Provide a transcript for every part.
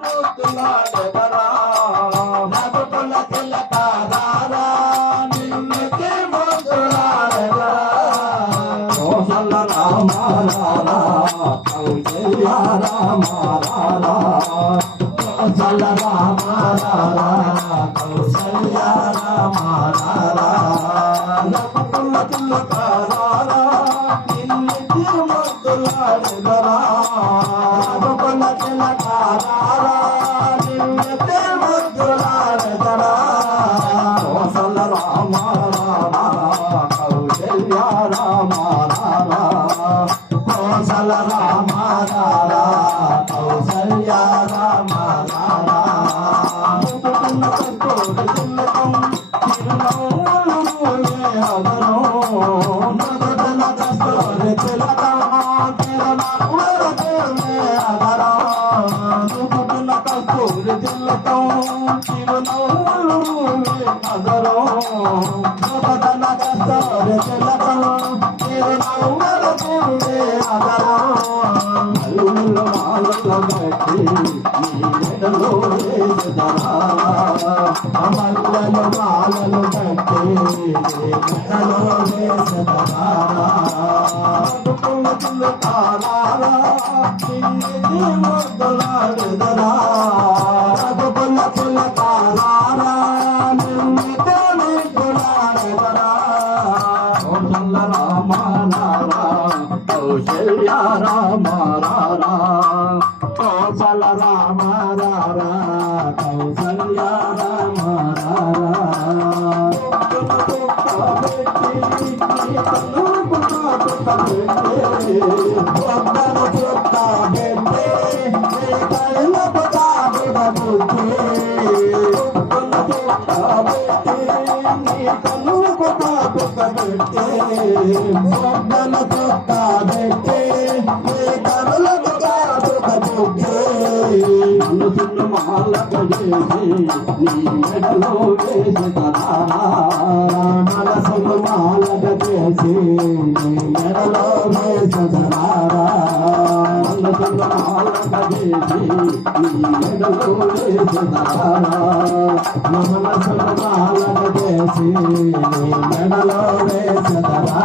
ముద్దులాడెదరా రఘుకుల తిలక రారా నిన్నెత్తి ముద్దులాడెదరా కోసల రామ రారా కౌసల్య రామ రారా కోసల రామ రారా కౌసల్య రామ రారా రఘుకుల తిలక రారా నిన్నెత్తి ముద్దులాడెదరా రఘుకుల తిలక రారా నిన్నెత్తి ముద్దులాడెదరా కోసల రామ రారా కౌసల్య రామ రారా కోసల రామ రారా కౌసల్య రామ రారా అమల్లను మాలను కట్టి మెడలో వేసదరా తారా ముద్దులాడెదరా రఘుకుల తిలక రారా నిన్నెత్తి ముద్దులాడెదరా కోసల రామ రారా కౌసల్య రామ రారా కోసల రామ రారా కౌసల్య రామ రారా మెడలో వేసదరా మనసును మాలగ చేసి మెడలో వేసదరా మనసును మాలగ చేసి మెడలో వేసదరా మనసును మాలగ చేసి మెడలో వేసదరా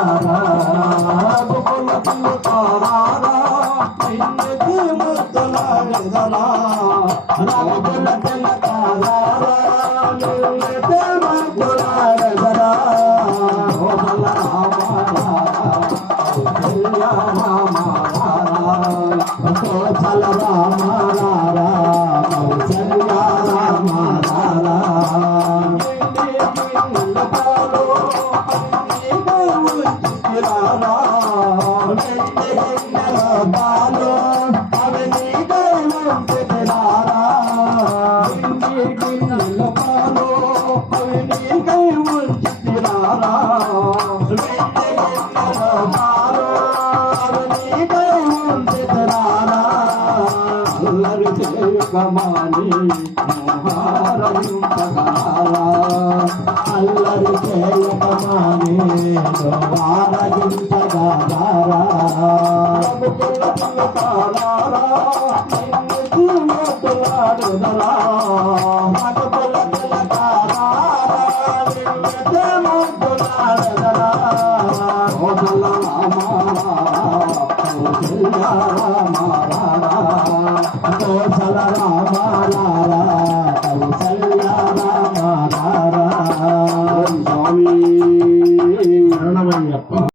రఘుకుల తిలక రారా నిన్నెత్తి ముద్దులాడెదరా రఘుకుల తిలక రారా నిన్నెత్తి ముద్దులాడెదరా కోసల రామ రారా కౌసల్య రామ రారా కోసల రామ రారా కౌసల్య రామ రారా కమాని అల్లరి చేయకమాని ఆరగించగారా కోసల రామ రారా కౌసల్య రామ రారా స్వామి శరణమయ్యప్ప.